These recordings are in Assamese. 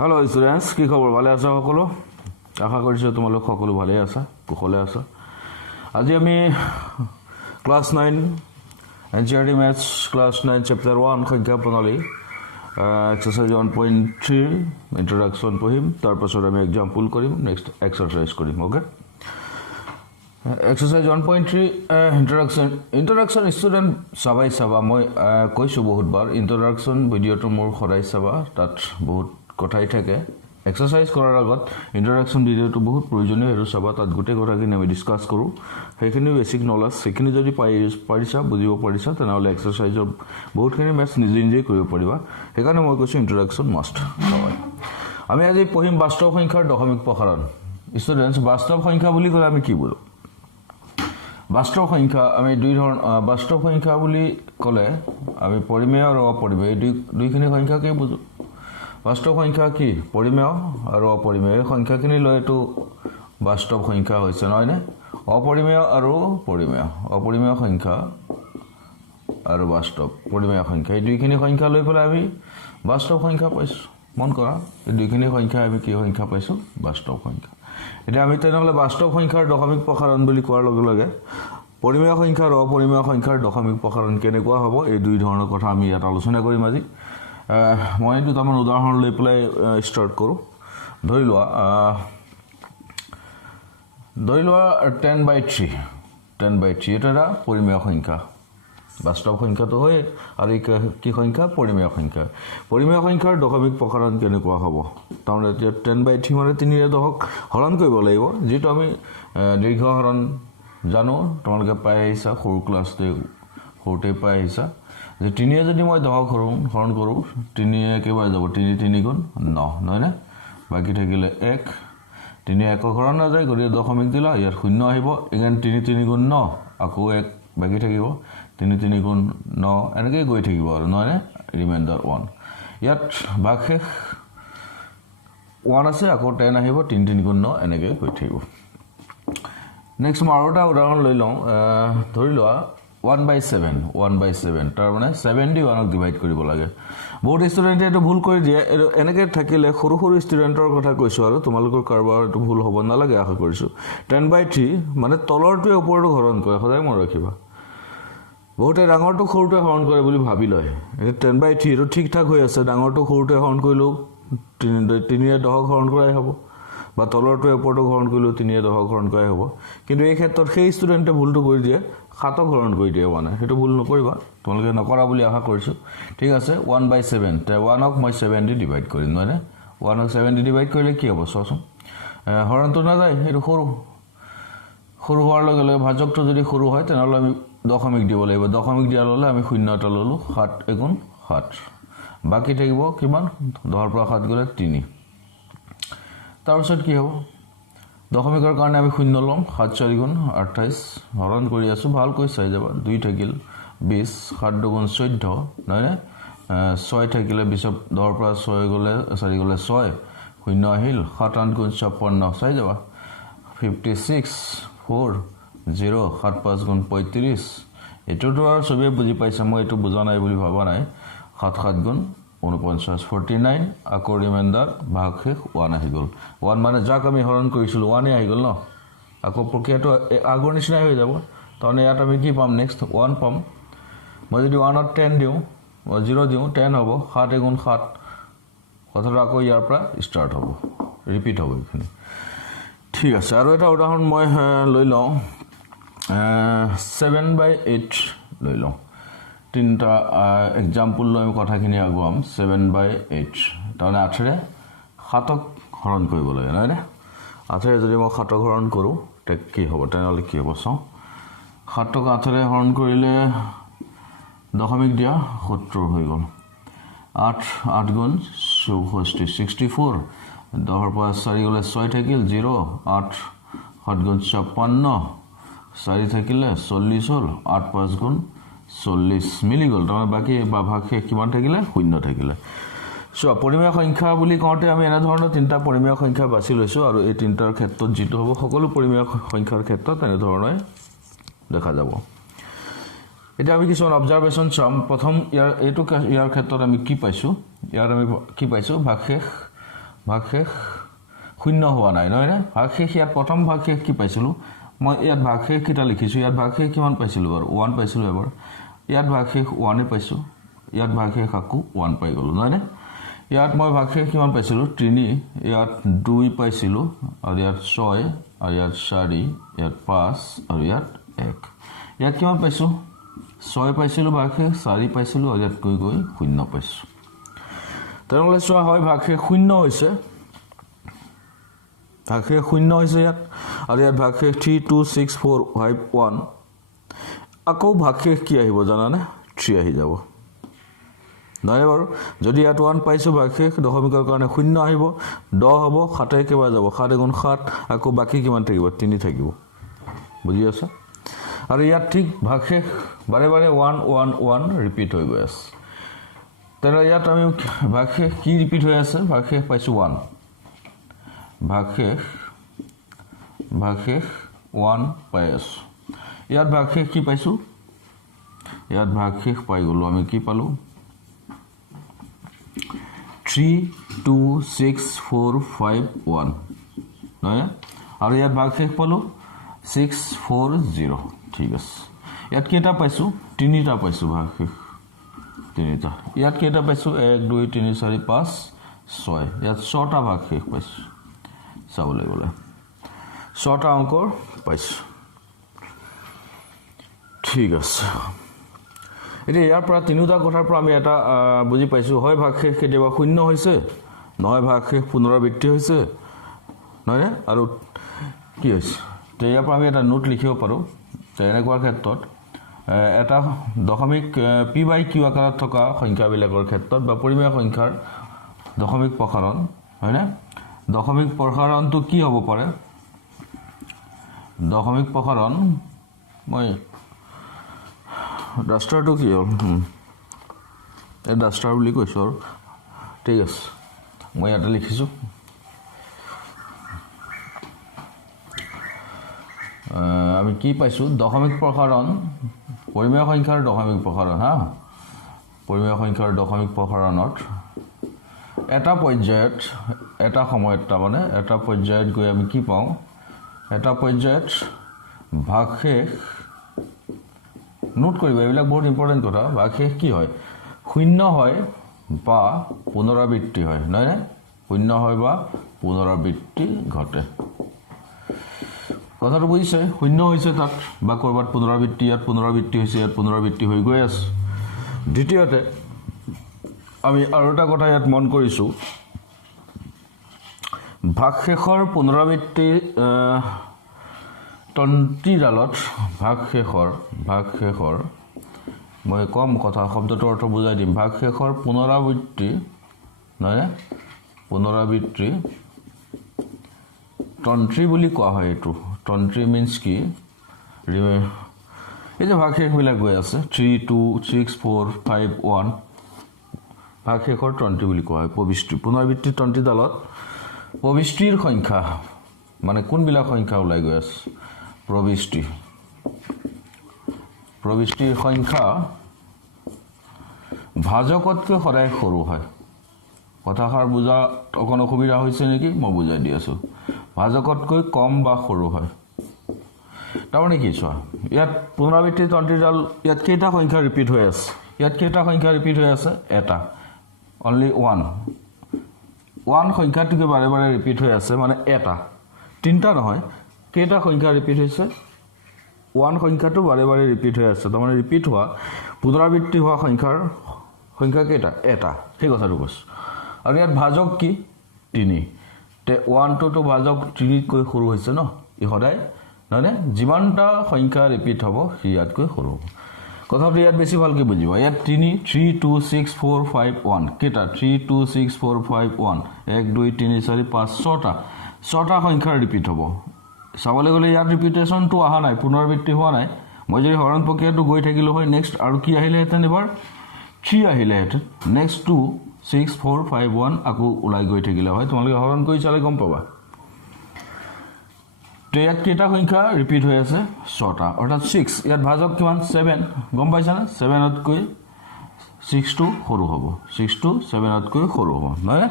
হেল্ল' ষ্টুডেণ্টছ, কি খবৰ? ভালে আছা সকলো? আশা কৰিছোঁ তোমালোক সকলো ভালেই আছা, কুশলে আছা। আজি আমি class 9 NCERT maths class 9 chapter 1 সংখ্যা প্ৰণালী এক্সাৰচাইজ 1.3 ইণ্ট্ৰডাকশ্যন পঢ়িম। তাৰপাছত আমি এক্সাম্পল কৰিম, নেক্সট এক্সাৰচাইজ কৰিম। অ'কে, এক্সাৰচাইজ 1.3 ইণ্ট্ৰডাকশ্যন ষ্টুডেণ্ট চাবা মই কৈছোঁ বহুতবাৰ, ইণ্ট্ৰডাকশ্যন ভিডিঅ'টো মোৰ সদায় চাবা, তাত বহুত কথাই থাকে। এক্সাৰচাইজ কৰাৰ আগত ইণ্ট্ৰডাকশ্যন ভিডিঅ'টো বহুত প্ৰয়োজনীয়, সেইটো চাবা, তাত গোটেই কথাখিনি আমি ডিছকাছ কৰোঁ। সেইখিনি বেছিক নলেজ, সেইখিনি যদি পাৰিছা বুজিব পাৰিছা, তেনেহ'লে এক্সাৰচাইজৰ বহুতখিনি মেথছ নিজেই কৰিব পাৰিবা। সেইকাৰণে মই কৈছোঁ ইণ্ট্ৰডাকশ্যন মাষ্ট হয়। আমি আজি পঢ়িম বাস্তৱ সংখ্যাৰ দশমিক প্ৰসাৰণ। ষ্টুডেণ্টছ, বাস্তৱ সংখ্যা বুলি ক'লে আমি কি বুজোঁ? বাস্তৱ সংখ্যা আমি বাস্তৱ সংখ্যা বুলি ক'লে আমি পৰিমেয় আৰু অপৰিমেয় এই দুইখিনি সংখ্যাকেই বুজোঁ। বাস্তৱ সংখ্যা কি? পৰিমেয় আৰু অপৰিমেয়, এই সংখ্যাখিনি লৈ এইটো বাস্তৱ সংখ্যা হৈছে, নহয়নে? অপৰিমেয় আৰু পৰিমেয়, অপৰিমেয় সংখ্যা আৰু বাস্তৱ পৰিমেয় সংখ্যা, এই দুইখিনি সংখ্যা লৈ পেলাই আমি বাস্তৱ সংখ্যা পাইছোঁ। মন কৰা, এই দুইখিনি সংখ্যা আমি কি সংখ্যা পাইছোঁ? বাস্তৱ সংখ্যা। এতিয়া আমি তেনেহ'লে বাস্তৱ সংখ্যাৰ দশমিক প্ৰসাৰণ বুলি কোৱাৰ লগে লগে পৰিমেয় সংখ্যা আৰু অপৰিমেয় সংখ্যাৰ দশমিক প্ৰসাৰণ কেনেকুৱা হ'ব, এই দুই ধৰণৰ কথা আমি ইয়াত আলোচনা কৰিম আজি। মই দুটামান উদাহৰণ লৈ পেলাই ষ্টাৰ্ট কৰোঁ। ধৰি লোৱা 10/3 এইটো এটা পৰিমেয় সংখ্যা, বাস্তৱ সংখ্যাটো হয়, আৰু কি সংখ্যা? পৰিমেয় সংখ্যা। পৰিমেয় সংখ্যাৰ দশমিক প্ৰসাৰণ কেনেকুৱা হ'ব? তাৰমানে এতিয়া 10/3 মানে 3ৰে দশক হৰণ কৰিব লাগিব, যিটো আমি দীৰ্ঘ হৰণ জানো, তোমালোকে পাই আহিছা, সৰু ক্লাছতে সৰুতেই পাই আহিছা, যে 3য়ে যদি মই দশক হৰণ কৰোঁ, 3য়ে একেবাৰে যাব 3 গুণ 9, নহয়নে? বাকী থাকিলে 1, 3 একক হৰণ নাযায়, গতিকে দশমিক দিলা, ইয়াত 0 আহিব, এগেইন 3 গুণ 9, আকৌ 1 বাকী থাকিব, 3 গুণ 9, এনেকৈ গৈ থাকিব আৰু, নহয়নে? ৰিমাইণ্ডাৰ 1, ইয়াত ভাগশেষ 1 আছে, আকৌ 10 আহিব, 3 গুণ 9, এনেকৈ গৈ থাকিব। নেক্সট মই আৰু এটা উদাহৰণ লৈ লওঁ। ধৰি লোৱা 1/7, তাৰমানে 7 দি 1ক ডিভাইড কৰিব লাগে। বহুত ষ্টুডেণ্টে এইটো ভুল কৰি দিয়ে। এইটো এনেকৈ থাকিলে সৰু ষ্টুডেণ্টৰ কথা কৈছোঁ, আৰু তোমালোকৰ কাৰোবাৰ এইটো ভুল হ'ব নালাগে আশা কৰিছোঁ। 10/3 মানে তলৰটোৱে ওপৰটো হৰণ কৰে, সদায় মনত ৰাখিবা। বহুতে ডাঙৰটো সৰুটোৱে হৰণ কৰে বুলি ভাবি লয়। এতিয়া 10/3 এইটো ঠিক ঠাক হৈ আছে, ডাঙৰটো সৰুটোৱে হৰণ কৰিলেও 3ৰে দশক হৰণ কৰাই হ'ব, বা তলৰটোৱে ওপৰটোক হৰণ কৰিলেও 3ৰে দশক হৰণ কৰাই হ'ব। কিন্তু এই ক্ষেত্ৰত সেই ষ্টুডেণ্টে ভুলটো কৰি দিয়ে, 7ক হৰণ কৰি দিয়ে। মানে সেইটো ভুল নকৰিবা, তোমালোকে নকৰা বুলি আশা কৰিছোঁ। ঠিক আছে, 1/7, 1ক মই 7 দি ডিভাইড কৰিম, নহয়নে? 1ক 7 দি ডিভাইড কৰিলে কি হ'ব চোৱাচোন? হৰণটো নাযায়, সেইটো সৰু হোৱাৰ লগে লগে ভাজকটো যদি সৰু হয়, তেনেহ'লে আমি দশমিক দিব লাগিব। দশমিক দিয়াৰ লগে আমি 0 এটা ল'লোঁ, 7 × 7, বাকী থাকিব কিমান? 10ৰ পৰা 7 গ'লে 3। তাৰপিছত কি হ'ব? দশমিকৰ কাৰণে আমি 0 ল'ম, 7 × 4 = 28, হৰণ কৰি আছোঁ, ভালকৈ চাই যাবা। 2 থাকিল 20, 7 × 2 = 14, নহয়নে? 6 থাকিলে 20, 10ৰ পৰা 4 গ'লে 6, 0 আহিল, 7 × 8 = 56, চাই যাবা। 56, 4, 0, 7 × 5 = 35। এইটোতো আৰু চবেই বুজি পাইছে, মই এইটো বুজা নাই বুলি ভবা নাই। 7 × 7 = 49, 49, আকৌ ৰিমাইণ্ডাৰ ভাগশেষ 1 আহি গ'ল। 1 মানে যাক আমি হৰণ কৰিছিলোঁ 1 আহি গ'ল ন, আকৌ প্ৰক্ৰিয়াটো আগৰ নিচিনাই হৈ যাব। তাৰমানে ইয়াত আমি কি পাম? নেক্সট 1 পাম। মই যদি 1ত 10 দিওঁ, 0 দিওঁ, 10 হ'ব, 7 × 7, কথাটো আকৌ ইয়াৰ পৰা ষ্টাৰ্ট হ'ব, ৰিপিট হ'ব এইখিনি। ঠিক আছে, আৰু এটা উদাহৰণ মই লৈ লওঁ। 7/8 লৈ লওঁ। 3টা এক্সাম্পল লৈ আমি কথাখিনি আগুৱাম। 7/8, তাৰমানে 8ৰে 7ক হৰণ কৰিব লাগে, নহয়নে? 8ৰে যদি মই 7ক হৰণ কৰোঁ, কি হ'ব? তেনেহ'লে কি হ'ব চাওঁ। 7ক 8ৰে হৰণ কৰিলে দশমিক দিয়া 70 হৈ গ'ল। 8 × 64, 64, 10ৰ পৰা 4 গ'লে 6 থাকিল, 0, 8, 7 × 56, 4 থাকিলে 40 হ'ল, 8 × 5 = 40 মিলি গ'ল। তাৰমানে বাকী বা ভাগশেষ কিমান থাকিলে? 0 থাকিলে। চোৱা, পৰিমেয় সংখ্যা বুলি কওঁতে আমি এনেধৰণৰ 3টা পৰিমেয় সংখ্যা বাছি লৈছোঁ, আৰু এই 3টাৰ ক্ষেত্ৰত যিটো হ'ব, সকলো পৰিমেয় সংখ্যাৰ ক্ষেত্ৰত এনেধৰণে দেখা যাব। এতিয়া আমি কিছুমান অবজাৰভেশ্যন চাম। প্ৰথম ইয়াৰ ক্ষেত্ৰত আমি কি পাইছোঁ? ইয়াত আমি কি পাইছোঁ? ভাগশেষ ভাগশেষ শূন্য হোৱা নাই নহয়নে ভাগশেষ ইয়াত প্ৰথম ভাগশেষ কি পাইছিলোঁ মই ইয়াত ভাগশেষ কিটা লিখিছোঁ ইয়াত ভাগশেষ কিমান পাইছিলোঁ বাৰু 1 পাইছিলোঁ এবাৰ ইয়াত ভাগশেষ 1 পাইছোঁ ইয়াত ভাগশেষ আকৌ 1 পাই গ'লোঁ নহয়নে ইয়াত মই ভাগশেষ কিমান পাইছিলোঁ 3 ইয়াত 2 পাইছিলোঁ আৰু ইয়াত 6 আৰু ইয়াত 4 ইয়াত 5 আৰু ইয়াত 1 ইয়াত কিমান পাইছোঁ 6 পাইছিলোঁ ভাগশেষ 4 পাইছিলোঁ আৰু ইয়াত গৈ 0 পাইছোঁ তেনেহ'লে চোৱা হয় ভাগশেষ 0 হৈছে ভাগশেষ 0 হৈছে ইয়াত আৰু ইয়াত ভাগশেষ 3 2 6 4 5 1 আকৌ ভাগশেষ কি আহিব জানানে 3 আহি যাব নহয় বাৰু যদি ইয়াত 1 পাইছোঁ ভাগশেষ দশমিকৰ কাৰণে 0 আহিব 10 হ'ব 7 কেইবাৰ যাব 7 গুণ 7 আকৌ বাকী কিমান থাকিব 3 থাকিব বুজি আছে আৰু ইয়াত ঠিক ভাগশেষ বাৰে বাৰে 1 1 1 ৰিপিট হৈ গৈ আছে তেনেহ'লে ইয়াত আমি ভাগশেষ কি ৰিপিট হৈ আছে ভাগশেষ পাইছোঁ 1 ভাগশেষ 1 পাই আছোঁ ইয়াত ভাগশেষ কি পাইছোঁ ইয়াত ভাগশেষ পাই গ'লোঁ আমি কি পালোঁ 3 2 6 4 5 1 নহয় আৰু ইয়াত ভাগশেষ পালোঁ 6 4 0 ঠিক আছে ইয়াত কেইটা পাইছোঁ 3টা পাইছোঁ ভাগশেষ 3টা ইয়াত কেইটা পাইছোঁ 1 2 3 4 5 6 ইয়াত 6টা ভাগশেষ পাইছোঁ চাবলৈ গ'লে 6টা অংকৰ পাইছোঁ ঠিক আছে এতিয়া ইয়াৰ পৰা তিনিটা কথাৰ পৰা আমি এটা বুজি পাইছোঁ হয় ভাগশেষ কেতিয়াবা 0 হৈছে নহয় ভাগশেষ পুনৰাবৃত্তি হৈছে নহয়নে আৰু কি হৈছে তো ইয়াৰ পৰা আমি এটা নোট লিখিব পাৰোঁ তো এনেকুৱা ক্ষেত্ৰত এটা দশমিক p/q আকাৰত থকা সংখ্যাবিলাকৰ ক্ষেত্ৰত বা পৰিমেয় সংখ্যাৰ দশমিক প্ৰসাৰণ হয়নে দশমিক প্ৰসাৰণটো কি হ'ব পাৰে দশমিক প্ৰসাৰণ মই ডাষ্টাৰটো কি হ'ল এই ডাষ্টাৰ বুলি কৈছোঁ আৰু ঠিক আছে মই ইয়াতে লিখিছোঁ আমি কি পাইছোঁ দশমিক প্ৰসাৰণ পৰিমেয় সংখ্যাৰ দশমিক প্ৰসাৰণ হা পৰিমেয় সংখ্যাৰ দশমিক প্ৰসাৰণত এটা পৰ্যায়ত এটা সময়ত তাৰমানে এটা পৰ্যায়ত গৈ আমি কি পাওঁ এটা পৰ্যায়ত ভাগশেষ নোট কৰিব এইবিলাক বহুত ইম্পৰ্টেণ্ট কথা ভাগশেষ কি হয় 0 হয় বা পুনৰাবৃত্তি হয় নহয়নে 0 হয় বা পুনৰাবৃত্তি ঘটে কথাটো বুজিছে 0 হৈছে তাত বা ক'ৰবাত পুনৰাবৃত্তি ইয়াত পুনৰাবৃত্তি হৈছে ইয়াত পুনৰাবৃত্তি হৈ গৈ আছে দ্বিতীয়তে আমি আৰু এটা কথা ইয়াত মন কৰিছোঁ ভাগশেষৰ পুনৰাবৃত্তি তন্ত্ৰীডালত ভাগশেষৰ মই কম কথা শব্দটোৰ অৰ্থ বুজাই দিম ভাগশেষৰ পুনৰাবৃত্তি নহয়নে পুনৰাবৃত্তি তন্ত্ৰী বুলি কোৱা হয় এইটো তন্ত্ৰী মিন্স কি এই যে ভাগশেষবিলাক গৈ আছে 3 2 6 4 5 1 ভাগশেষৰ তন্ত্ৰী বুলি কোৱা হয় প্ৰবিষ্টি পুনৰাবৃত্তিৰ তন্ত্ৰীডালত প্ৰবিষ্টিৰ সংখ্যা মানে কোনবিলাক সংখ্যা ওলাই গৈ আছে প্ৰবিষ্টিৰ সংখ্যা ভাজকতকৈ সদায় সৰু হয় কথাষাৰ বুজা অকণ অসুবিধা হৈছে নেকি মই বুজাই দি আছোঁ ভাজকতকৈ কম বা সৰু হয় তাৰমানে কি চোৱা ইয়াত পুনৰাবৃত্তিৰ তন্ত্ৰীডাল ইয়াত কেইটা সংখ্যা ৰিপিট হৈ আছে ইয়াত কেইটা সংখ্যা ৰিপিট হৈ আছে এটা অনলি 1 সংখ্যাটোকে বাৰে বাৰে ৰিপিট হৈ আছে মানে এটা 3টা নহয় কেইটা সংখ্যা ৰিপিট হৈছে 1 সংখ্যাটো বাৰে বাৰে ৰিপিট হৈ আছে তাৰমানে ৰিপিট হোৱা পুনৰাবৃত্তি হোৱা সংখ্যা কেইটা এটা সেই কথাটো কৈছোঁ আৰু ইয়াত ভাজক কি 3 তে 1টো ভাজক 3তকৈ সৰু হৈছে ন ই সদায় নহয়নে যিমানটা সংখ্যা ৰিপিট হ'ব সি ইয়াতকৈ সৰু হ'ব কথাটো ইয়াত বেছি ভালকৈ বুজিব ইয়াত 3 2 6 4 5 1 কেইটা 3 2 6 4 5 1 1 2 3 4 5 6টা সংখ্যাৰ ৰিপিট হ'ব চাবলৈ গ'লে ইয়াত ৰিপিটেশ্যনটো অহা নাই পুনৰাবৃত্তি হোৱা নাই মই যদি হৰণ প্ৰক্ৰিয়াটো গৈ থাকিলোঁ হয় নেক্সট আৰু কি আহিলেহেঁতেন এবাৰ 3 আহিলেহেঁতেন নেক্সট 2 6 4 5 1 আকৌ ওলাই গৈ থাকিলে হয় তোমালোকে হৰণ কৰি চালে গম পাবা তো ইয়াত কেইটা সংখ্যা ৰিপিট হৈ আছে 6টা অৰ্থাৎ 6 ইয়াত ভাজক কিমান 7 গম পাইছানে 7তকৈ 6টো সৰু হ'ব 6টো 7তকৈ সৰু হ'ব নহয়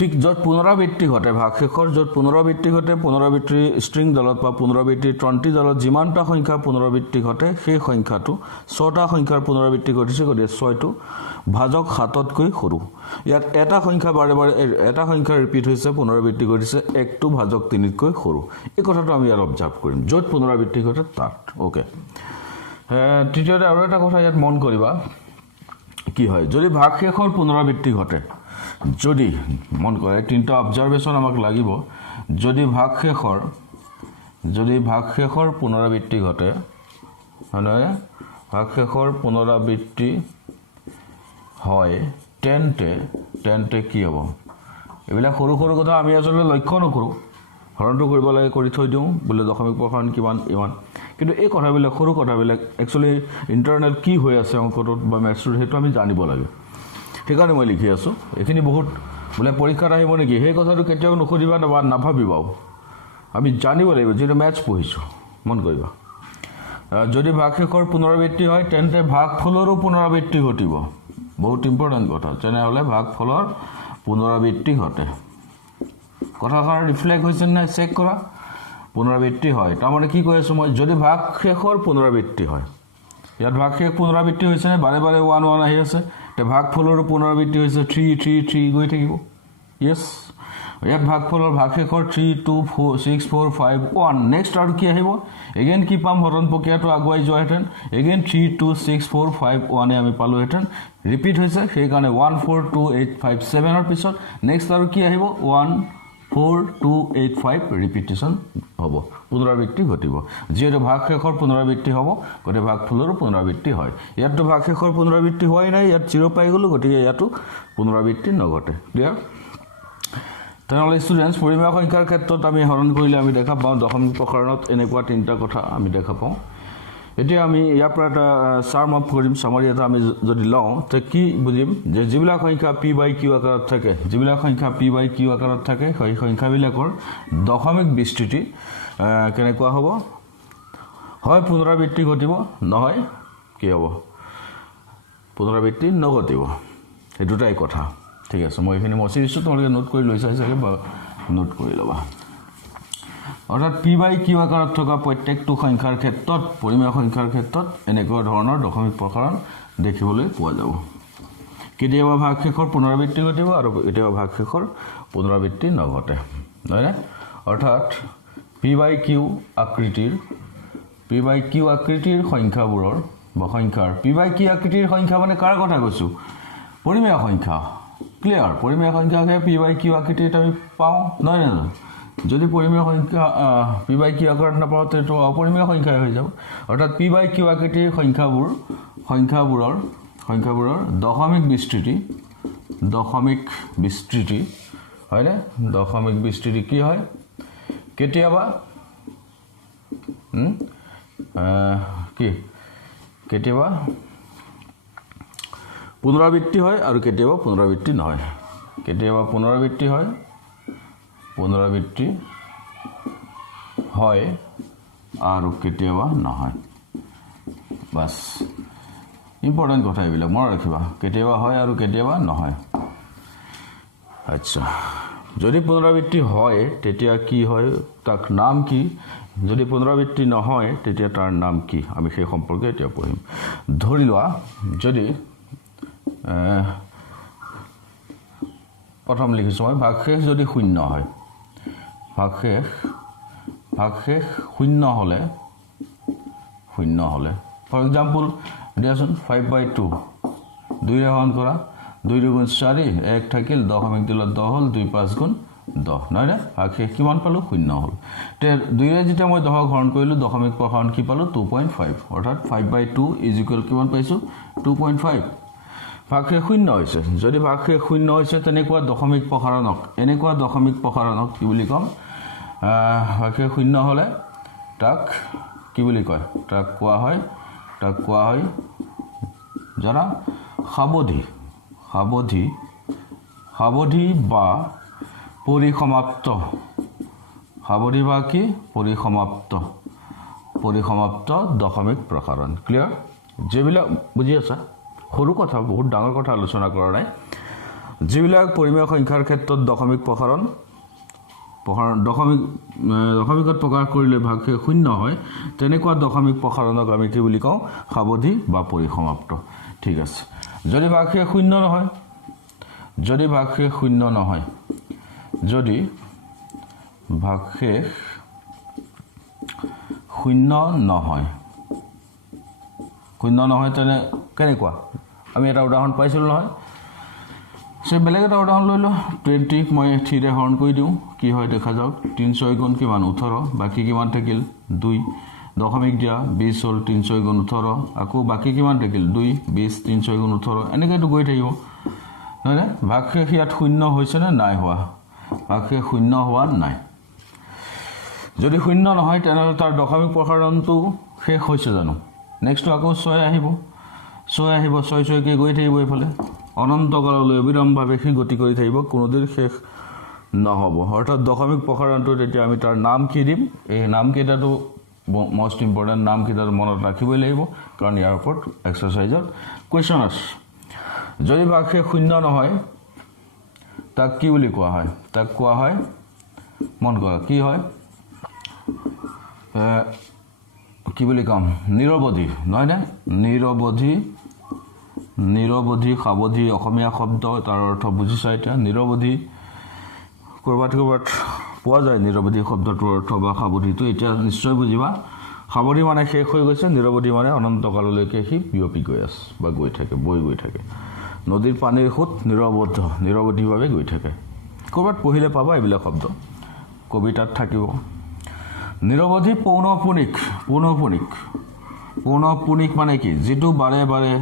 ঠিক য'ত পুনৰাবৃত্তি ঘটে ভাগশেষৰ য'ত পুনৰাবৃত্তি ঘটে পুনৰাবৃত্তি ষ্ট্ৰিং দলত বা পুনৰাবৃত্তি তন্ত্ৰী দলত যিমানটা সংখ্যা পুনৰাবৃত্তি ঘটে সেই সংখ্যাটো 6টা সংখ্যাৰ পুনৰাবৃত্তি ঘটিছে গতিকে 6টো ভাজক 7তকৈ সৰু ইয়াত এটা সংখ্যা বাৰে বাৰে এটা সংখ্যা ৰিপিট হৈছে পুনৰাবৃত্তি ঘটিছে 1টো ভাজক 3তকৈ সৰু এই কথাটো আমি ইয়াত অবজাৰ্ভ কৰিম য'ত পুনৰাবৃত্তি ঘটে তাত ওকে তৃতীয়তে আৰু এটা কথা ইয়াত মন কৰিবা কি হয় যদি ভাগশেষৰ পুনৰাবৃত্তি ঘটে যদি মন কৰে তিনটা অবজাৰভেশন আমাক লাগিব যদি ভাগশেষৰ পুনৰাবৃত্তি ঘটে মানে ভাগশেষৰ পুনৰাবৃত্তি হয় তেন্তে কি হ'ব এবিলাক সৰু সৰু কথা আমি আসলে লক্ষ্য নকৰোঁ হৰণটো কৰিব লাগে কৰি থৈ দিওঁ বোলে দশমিক প্ৰসাৰণ কিমান ইমান কিন্তু এই কথাবিলাক সৰু কথাবিলাক একচুৱেলি ইণ্টাৰনেল কি হৈ আছে অংকটোত বা মেথছটোত সেইটো আমি জানিব লাগে সেইকাৰণে মই লিখি আছোঁ এইখিনি বহুত বোলে পৰীক্ষাত আহিব নেকি সেই কথাটো কেতিয়াও নুসুধিবা বা নাভাবিবাও আমি জানিব লাগিব যিটো মেথছ পঢ়িছোঁ মন কৰিবা যদি ভাগশেষৰ পুনৰাবৃত্তি হয় তেন্তে ভাগফলৰো পুনৰাবৃত্তি ঘটিব বহুত ইম্পৰ্টেণ্ট কথা তেনেহ'লে ভাগফলৰ পুনৰাবৃত্তি ঘটে কথাষাৰ ৰিফ্লেক্ট হৈছে নাই চেক কৰা পুনৰাবৃত্তি হয় তাৰমানে কি কৈ আছোঁ মই যদি ভাগশেষৰ পুনৰাবৃত্তি হয় ইয়াত ভাগশেষ পুনৰাবৃত্তি হৈছে নে বাৰে বাৰে 1 1 আহি আছে তে ভাগফলৰো পুনৰাবৃত্তি হৈছে 3 3 3 গৈ থাকিব ইয়েছ ইয়াত ভাগশেষৰ 3 2 4 6 4 5 1 নেক্সট আৰু কি আহিব এগেইন কি পাম হৰণ প্ৰক্ৰিয়াটো আগুৱাই যোৱাহেঁতেন এগেইন 3 2 6 4 5 1 আমি পালোহেঁতেন ৰিপিট হৈছে সেইকাৰণে 1 4 2 8 5 7ৰ পিছত নেক্সট আৰু কি আহিব 1 4 2 8 5 ৰিপিটেশ্যন হ'ব পুনৰাবৃত্তি ঘটিব যিহেতু ভাগশেষৰ পুনৰাবৃত্তি হ'ব গতিকে ভাগফলৰো পুনৰাবৃত্তি হয় ইয়াততো ভাগশেষৰ পুনৰাবৃত্তি হোৱাই নাই ইয়াত 0 পাই গ'লোঁ গতিকে ইয়াতো পুনৰাবৃত্তি নঘটে ক্লিয়াৰ তেনেহ'লে ষ্টুডেণ্টছ পৰিমেয় সংখ্যাৰ ক্ষেত্ৰত আমি হৰণ কৰিলে আমি দেখা পাওঁ দশমিক প্ৰসাৰণত এনেকুৱা তিনিটা কথা আমি দেখা পাওঁ এতিয়া আমি ইয়াৰ পৰা এটা চাৰ্ম আপ কৰিম চামাৰি এটা আমি যদি লওঁ তে কি বুজিম যে যিবিলাক সংখ্যা p/q আকাৰত থাকে যিবিলাক সংখ্যা p/q আকাৰত থাকে সেই সংখ্যাবিলাকৰ দশমিক বিস্তৃতি কেনেকুৱা হ'ব হয় পুনৰাবৃত্তি ঘটিব নহয় কি হ'ব পুনৰাবৃত্তি নঘটিব এই দুটাই কথা ঠিক আছে মই এইখিনি মচি দিছোঁ তোমালোকে নোট কৰি লৈছা চাগে বা নোট কৰি ল'বা অৰ্থাৎ p/q আকাৰত থকা প্ৰত্যেকটো সংখ্যাৰ ক্ষেত্ৰত পৰিমেয় সংখ্যাৰ ক্ষেত্ৰত এনেকুৱা ধৰণৰ দশমিক প্ৰসাৰণ দেখিবলৈ পোৱা যাব কেতিয়াবা ভাগশেষৰ পুনৰাবৃত্তি ঘটিব আৰু কেতিয়াবা ভাগশেষৰ পুনৰাবৃত্তি নঘটে নহয়নে অৰ্থাৎ p/q আকৃতিৰ সংখ্যাবোৰৰ বা সংখ্যাৰ p/q আকৃতিৰ সংখ্যা মানে কাৰ কথা কৈছোঁ পৰিমেয় সংখ্যা ক্লিয়াৰ পৰিমেয় সংখ্যাকে p/q আকৃতিত আমি পাওঁ নহয় নহয় যদি পৰিমেয় সংখ্যা p/q আকাৰত নাপাওঁ তেটো অপৰিমেয় সংখ্যাই হৈ যাব অৰ্থাৎ p/q আকৃতিৰ সংখ্যাবোৰৰ দশমিক বিস্তৃতি হয়নে দশমিক বিস্তৃতি কি হয় কেতিয়াবা কেতিয়াবা পুনৰাবৃত্তি হয় আৰু কেতিয়াবা পুনৰাবৃত্তি নহয় কেতিয়াবা পুনৰাবৃত্তি হয় আৰু কেতিয়াবা নহয় বাস ইম্পৰ্টেণ্ট কথা এইবিলাক মনত ৰাখিবা কেতিয়াবা হয় আৰু কেতিয়াবা নহয় আচ্ছা যদি পুনৰাবৃত্তি হয় তেতিয়া কি হয় তাক নাম কি যদি পুনৰাবৃত্তি নহয় তেতিয়া তাৰ নাম কি আমি সেই সম্পৰ্কে এতিয়া পঢ়িম ধৰি লোৱা যদি প্ৰথম লিখিছোঁ মই ভাগশেষ যদি শূন্য হয় ভাগশেষ শূন্য হ'লে ফৰ এক্সাম্পল দিয়াচোন 5/2 2 হৰণ কৰা 2 2 4 1 থাকিল দশমিক দিলত 10 হ'ল 2 5 গুণ 10 নহয়নে ভাগশেষ কিমান পালোঁ শূন্য হ'ল তে 2ৰে যেতিয়া মই 10 হৰণ কৰিলোঁ দশমিক প্ৰসাৰণ কি পালোঁ 2.5 অৰ্থাৎ 5/2 = কিমান পাইছোঁ 2.5 ভাগশেষ শূন্য হৈছে যদি ভাগশেষ শূন্য হৈছে তেনেকুৱা দশমিক প্ৰসাৰণক কি বুলি ক'ম ভাগশেষ শূন্য হ'লে তাক কি বুলি কয় তাক কোৱা হয় জানা সাৱধি বা পৰিসমাপ্ত সাৱধি বা কি পৰিসমাপ্ত দশমিক প্ৰসাৰণ ক্লিয়াৰ যিবিলাক বুজি আছা সৰু কথা বহুত ডাঙৰ কথা আলোচনা কৰা নাই যিবিলাক পৰিমেয় সংখ্যাৰ ক্ষেত্ৰত দশমিক প্ৰসাৰণ দশমিকত প্ৰকাশ কৰিলে ভাগশেষ শূন্য হয় তেনেকুৱা দশমিক প্ৰসাৰণক আমি কি বুলি কওঁ সাৱধি বা পৰিসমাপ্ত ঠিক আছে যদি ভাগশেষ শূন্য নহয় যদি ভাগশেষ শূন্য নহয় যদি ভাগশেষ শূন্য নহয় তেনে কেনেকুৱা আমি এটা উদাহৰণ পাইছিলোঁ নহয় সে বেলেগ এটা উদাহৰণ লৈ লো 20 মই 3 ৰে হৰণ কৰি দিওঁ কি হয় দেখা যাওক 300 গুণ কিমান 18 বাকি কিমান থাকিল 2 দশমিক দিয়া 20 হ'ল 300 গুণ 18 আকৌ বাকি কিমান থাকিল 2 20 300 গুণ 18 এনেকৈতো গৈ থাকিব নহয়নে ভাগশেষ ইয়াত শূন্য হৈছে নে নাই হোৱা ভাগশেষ শূন্য হোৱা নাই যদি শূন্য নহয় তেনেহ'লে তাৰ দশমিক প্ৰসাৰণটো শেষ হৈছে জানো নেক্সট আকৌ 6 আহিব 6 কে গৈ থাকিব এইফালে অনন্তকাললৈ অবিৰামভাৱে সি গতি কৰি থাকিব কোনোদিন শেষ নহ'ব অৰ্থাৎ দশমিক প্ৰসাৰণটো তেতিয়া আমি তাৰ নাম কি দিম এই নাম কেইটাটো মোষ্ট ইম্পৰ্টেণ্ট নাম কেইটাটো মনত ৰাখিবই লাগিব কাৰণ ইয়াৰ ওপৰত এক্সাৰচাইজত কুৱেশ্যন আছে যদি ভাগশেষ শূন্য নহয় তাক কি বুলি কোৱা হয় তাক কোৱা হয় মন কৰা কি হয় কি বুলি কম নিৰৱধি নহয়নে নিৰৱধি সাৱধি অসমীয়া শব্দ তাৰ অৰ্থ বুজিছা এতিয়া নিৰৱধি কৰবাত পোৱা যায় নিৰৱধি শব্দটোৰ অৰ্থ বা সাৱধিটো এতিয়া নিশ্চয় বুজিবা সাৱধি মানে শেষ হৈ গৈছে নিৰৱধি মানে অনন্তকাললৈকে সি বিয়পি গৈ আছে বা গৈ থাকে বৈ গৈ থাকে নদীৰ পানীৰ সোঁত নিৰৱধিভাৱে গৈ থাকে কৰবাত পঢ়িলে পাবা এইবিলাক শব্দ কবিতাত থাকিব নিৰৱধি পৌনঃপুনিক মানে কি যেটো বাৰে বাৰে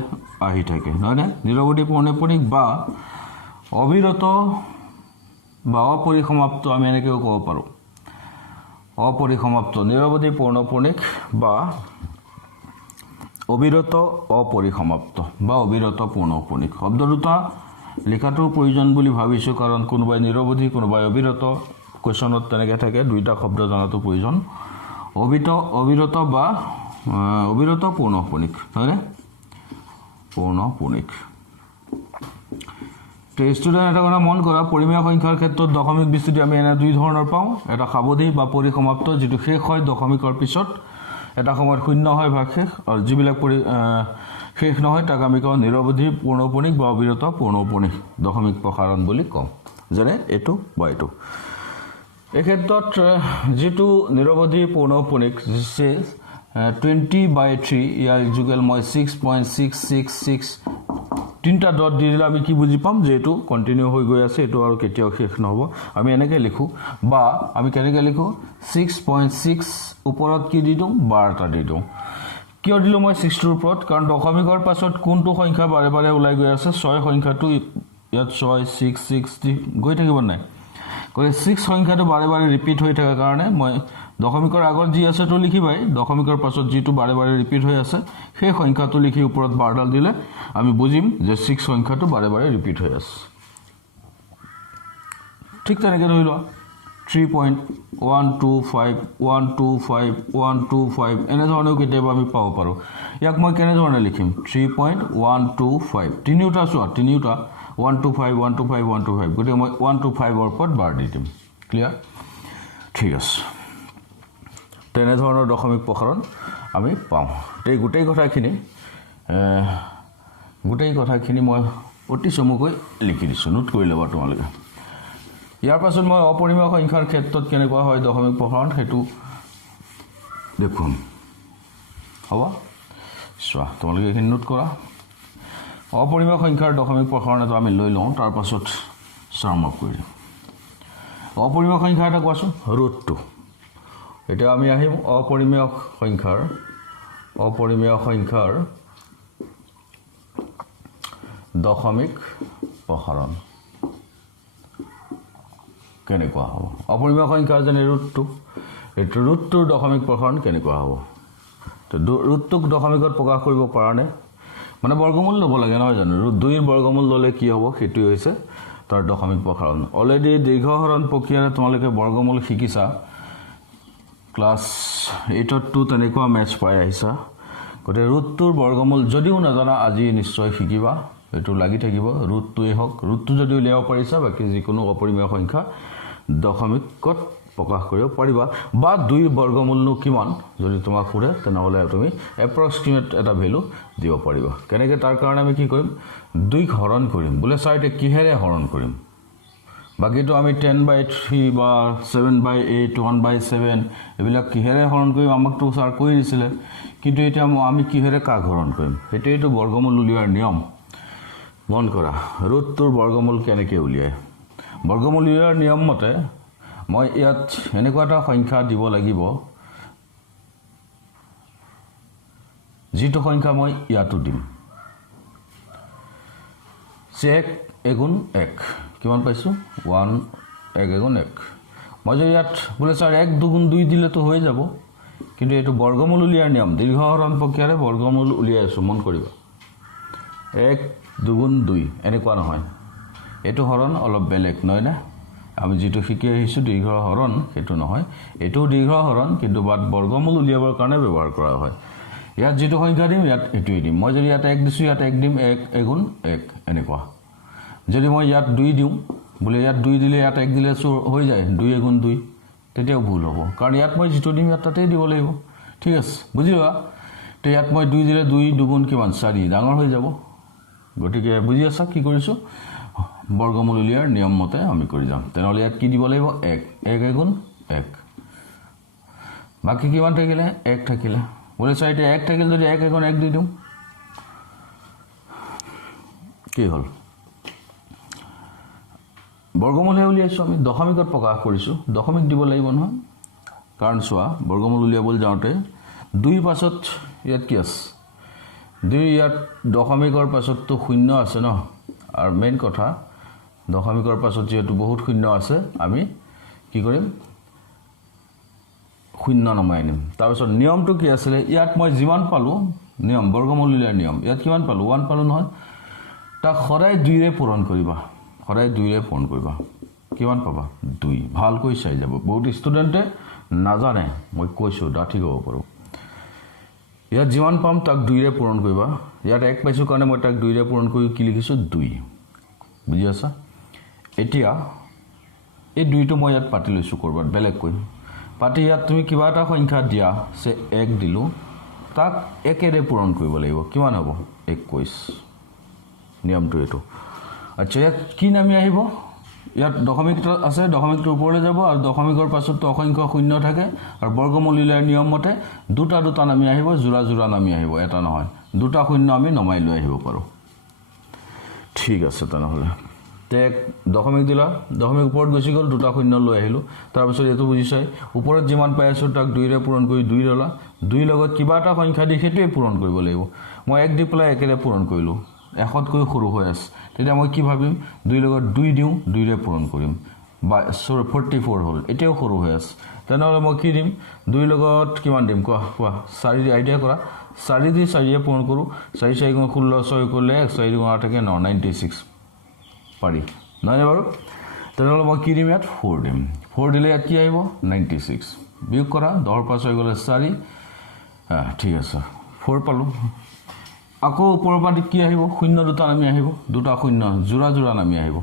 আহি থাকে নহয়নে নিৰৱধি পৌনঃপুনিক বা অবিৰত বা অপৰিসমাপ্ত আমি এনেকৈ ক'ব পাৰোঁ অপৰিসমাপ্ত নিৰৱধি পৌনঃপুনিক বা অবিৰত অপৰিসমাপ্ত বা অবিৰত পৌনঃপুনিক শব্দ দুটা লিখাটোৰ প্ৰয়োজন বুলি ভাবিছোঁ কাৰণ কোনোবাই নিৰৱধি কোনোবাই অবিৰত কোৱেশ্যনত তেনেকৈ থাকে দুইটা শব্দ জনাটো প্ৰয়োজন অবিৰত বা অবিৰত পৌনঃপুনিক হয়নে পৌনঃপুনিক ষ্টুডেণ্ট এটা কথা মন কৰা পৰিমেয় সংখ্যাৰ ক্ষেত্ৰত দশমিক বিস্তৃতি আমি এনে দুই ধৰণৰ পাওঁ এটা সাৱধি বা পৰিসমাপ্ত যিটো শেষ হয় দশমিকৰ পিছত এটা সময়ত শূন্য হয় ভাগশেষ আৰু যিবিলাক শেষ নহয় তাক আমি কওঁ নিৰৱধি পৌনঃপুনিক বা অবিৰত পৌনঃপুনিক দশমিক প্ৰসাৰণ বুলি কওঁ যেনে এইটো বা এইটো এই ক্ষেত্ৰত যেটো নিৰৱধি পৌনঃপুনিক 20/3 ইয়াৰ ইকুৱেল মই 6.666 তিনটা ডট দি দিলে আমি কি বুজি পাম যে এটো কন্টিনিউ হৈ গৈ আছে এটো আৰু কেতিয়াও শেষ নহব আমি এনেকৈ লিখো বা আমি কেনেকৈ লিখো 6.6 ওপৰত কি দি দিওঁ 12টা দি দিওঁ কিয় দিলো মই 6 ৰ ওপৰত কাৰণ দশমিকৰ পাছত কোনটো সংখ্যা বাৰে বাৰে ওলাই গৈ আছে 6 সংখ্যাটো ইয়াত 6 গৈ থাকিব নাই কৰে 6 সংখ্যাটো বাৰে বাৰে ৰিপিট হৈ থকা কাৰণে মই দশমিকৰ আগত যি আছে তো লিখিবাই দশমিকৰ পাছত যিটো বাৰে বাৰে ৰিপিট হৈ আছে সেই সংখ্যাটো লিখি ওপৰত বাৰডাল দিলে আমি বুজিম যে 6 সংখ্যাটো বাৰে বাৰে ৰিপিট হৈ আছে ঠিক তেনেকৈ ধৰি লোৱা 3.125 এনে ধৰণৰ কেতিয়াবা আমি পাব পাৰো ইয়াক মই কেনে ধৰণে লিখিম 3.125 তিনিটা চোৱা তিনিটা 125 গতিকে মই 125 ৰ ওপৰত বাৰ দি দিম ক্লিয়াৰ ঠিক আছে তেনে ধৰণৰ দশমিক প্ৰসাৰণ আমি পাওঁ এই গোটেই কথাখিনি মই অতি চমুকৈ লিখি দিছোঁ নোট কৰি ল'বা তোমালোকে ইয়াৰ পাছত মই অপৰিমেয় সংখ্যাৰ ক্ষেত্ৰত কেনেকুৱা হয় দশমিক প্ৰসাৰণ সেইটো দেখুৱাম হ'ব চোৱা তোমালোকে এইখিনি নোট কৰা অপৰিমেয় সংখ্যাৰ দশমিক প্ৰসাৰণ এটা আমি লৈ লওঁ তাৰ পাছত চাম আপ কৰি অপৰিমেয় সংখ্যা এটা কোৱাচোন ৰুটটো এতিয়া আমি আহিম অপৰিমেয় সংখ্যাৰ দশমিক প্ৰসাৰণ কেনেকুৱা হ'ব অপৰিমেয় সংখ্যা যেনে ৰুটটো এইটো ৰুটটোৰ দশমিক প্ৰসাৰণ কেনেকুৱা হ'ব তো ৰুটটোক দশমিকত প্ৰকাশ কৰিব পাৰানে মানে বৰ্গমূল ল'ব লাগে নহয় জানো ৰুট 2 ৰ বৰ্গমূল ল'লে কি হ'ব সেইটো হৈছে তাৰ দশমিক প্ৰসাৰণ অলৰেডি দীৰ্ঘহৰণ প্ৰক্ৰিয়াৰে তোমালোকে বৰ্গমূল শিকিছা ক্লাছ 8 ত তেনেকুৱা মেথছ পাই আহিছা গতিকে ৰুটটোৰ বৰ্গমূল যদিও নাজানা আজি নিশ্চয় শিকিবা এইটো লাগি থাকিব ৰুটটোৱে হওক ৰুটটো যদি উলিয়াব পাৰিছা বাকি যিকোনো অপৰিমেয় সংখ্যা দশমিকত প্ৰকাশ কৰিব পাৰিবা বা 2 বৰ্গমূলনো কিমান যদি তোমাক সুধে তেনেহলে তুমি এপ্ৰক্সিমেট এটা ভ্যালু দিব পাৰিবা কেনেকৈ তাৰ কাৰণে আমি কি কৰিম 2 হৰণ কৰিম বোলে চাইতে কিহেৰে হৰণ কৰিম বাকিটো আমি 10/3 বা 7/8 1/7 এবিলাক কিহেৰে হৰণ কৰিম আমাকটো স্যাৰ কৈ দিছিলে কিন্তু এটা আমি কিহেৰে কাক হৰণ কৰিম এটাইটো বৰ্গমূল উলিওৱাৰ নিয়ম মন কৰা ৰুটটোৰ বৰ্গমূল কেনেকৈ উলিয়ায় বৰ্গমূল উলিওৱাৰ নিয়ম মতে মই ইয়াত এনেকুৱা এটা সংখ্যা দিব লাগিব যিটো সংখ্যা মই ইয়াতো দিম চেক এগুণ 1 কিমান পাইছো 1 1 এগুণ 1 মই যদি ইয়াত বোলে স্যাৰ 1 2 2 দিলে তো হৈ যাব কিন্তু এটো বৰ্গমূল উলিয়াৰ নিয়ম দীৰ্ঘ হৰণ প্ৰক্ৰিয়াৰে বৰ্গমূল উলিয়াইছো মন কৰিবা 1 2 2 এনেকুৱা নহয় এটো হৰণ অলপ বেলেগ নহয় না আমি যেটো শিকি আহিছো দীৰ্ঘ হৰণ হেতু নহয় এটো দীৰ্ঘ হৰণ কিন্তু বাদ বৰ্গমূল উলিয়াবৰ কাৰণে ব্যৱহাৰ কৰা হয় ইয়াত যেটো সংখ্যা দিম ইয়াত এটোই দিম মই যদি ইয়াত 1 দিছো ইয়াত 1 দিম 1 এগুণ 1 এনেকুৱা যদি মই ইয়াত 2 দিও বলে ইয়াত 2 দিলে ইয়াত 1 দিলে হৈ যায় 2 এগুণ 2 তেতিয়াও ভুল হ'ব কাৰণ ইয়াত মই যেটো দিম ইয়াত তাতেই দিব লাগিব ঠিক আছে বুজিলা তে ইয়াত মই 2 দিলে 2 দুগুণ কিমান 4 ডাঙৰ হৈ যাব গটিকে বুজি আছা কি কৰিছো বৰ্গমূল উলিয়াৰ নিয়ম মতে আমি কৰি যাম তেনেহলে ইয়াত কি দিব লাগিব 1 1 এগুণ 1 বাকি কিমান থাকিলে 1 থাকিলে বলে চাইতে 1 থাকিল যদি 1 এগুণ 1 দি দিম কি হল বৰ্গমূল উলিয়াইছো আমি দশমিকত প্ৰকাশ কৰিছো দশমিক দিব লাগিব নহয় কাৰণ চোৱা বৰ্গমূল উলিয়াবল যাওঁতে 2 পাছত ইয়াত কি আছে 2 ইয়াত দশমিকৰ পাছত তো শূন্য আছে ন আৰু মেইন কথা দশমিকৰ পাছত যেটো বহুত শূন্য আছে আমি কি কৰিম শূন্য নমাই নিম তাৰ পাছত নিয়মটো কি আছিল ইয়াত মই যিমান পালো নিয়ম বৰ্গমূল উলিয়াৰ নিয়ম ইয়াত কিমান পালো 1 পালো নহয় তা খৰাই 2 ৰে পূৰণ কৰিবা খৰাই 2 ৰে পূৰণ কৰিবা কিমান পাবা 2 ভালকৈ চাই যাব বহুত ষ্টুডেন্টে নাজানে মই কৈছো ডাঠি গব পাৰো ইয়াত যিমান পাম তাক 2 ৰে পূৰণ কৰিবা ইয়াত 1 পাইছো কাৰণে মই তাক 2 ৰে পূৰণ কৰি কি লিখিছো 2 বুজি আছা এতিয়া এই 2 টো মই ইয়াত পাতি লৈছো কৰবাত বেলেগ কৈ পাতি ইয়াত তুমি কিবা এটা সংখ্যা দিয়া সে 1 দিলো তাক 1 ৰে পূৰণ কৰিব লাগিব কিমান হ'ব 21 নিয়মটো এটো আচ্ছা ইয়াত কি নামি আহিব ইয়াত দশমিকটো আছে দশমিকটোৰ ওপৰলৈ যাব আৰু দশমিকৰ পাছত অসংখ্য শূন্য থাকে আৰু বৰ্গমূল উলিয়াৰ নিয়ম মতে দুটা নামি আহিব জোৰা নামি আহিব এটা নহয় দুটা শূন্য আমি নমাই লৈ আহিব পাৰো ঠিক আছে তেনেহলে তে দশমিক দিলা দশমিক ওপৰত গুচি গল দুটা শূন্য লৈ আহিলো তাৰ পিছত এটো বুজিছাই ওপৰত যিমান পাই আছো তাক 2 ৰে পূৰণ কৰি 2 ললা 2 লগত কিবা এটা সংখ্যা দি হেতুৱে পূৰণ কৰিব লাগিব মই 1 দি পেলাই 1 ৰে পূৰণ কৰিলো এখতকৈ সৰু হৈ আছে তেতিয়া মই কি ভাবিম 2 লগত 2 দিও 2 ৰে পূৰণ কৰিম বা 44 হল এতিয়াও সৰু হৈ আছে তেনেহলে মই কি দিম 2 লগত কিমান দিম কোৱা 4 দি আইডিয়া কৰা 4 দি 4 ৰে পূৰণ কৰো 4 4 গুণ 16 6 কৰিলে 4 গুণ 8 থাকে 96 পাৰি নহয় বাৰু তেনেহলে মই কি দিম ইয়াত 4 দিম 4 দিলে ইয়াত কি আহিব 96 বিয়োগ কৰা 10 পাছ হৈ গলে 4 ঠিক আছে 4 পালো আকৌ ওপৰৰ পৰা কি আহিব শূন্য দুটা নামি আহিব দুটা শূন্য জোৰা নামি আহিব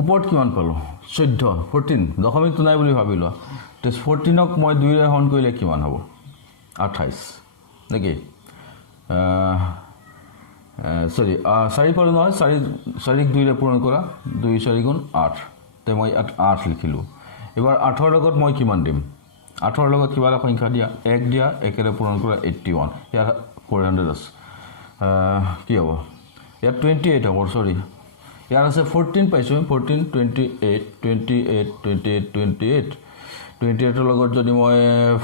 ওপৰত কিমান পালো 14 দশমিকটো নাই বুলি ভাবিলো তে 14ক মই 2 ৰে হৰণ কৰিলে কিমান হ'ব 28 নেকি সৰি 4 পালো নহয় 4ক 2 ৰে পূৰণ কৰা 2 4 গুণ 8 তে মই 8 লিখিলো এবাৰ 8 ৰ লগত মই কিমান দিম 8 ৰ লগত কিবা এটা সংখ্যা দিয়া 1 দিয়া 1 ৰে পূৰণ কৰা 81 ইয়াৰ 400 আছে কি হ'ব ইয়াত 28 হ'ব সৰি ইয়াৰ আছে 14 পাইছো 14 28 28 28 28 28 ৰ লগত যদি মই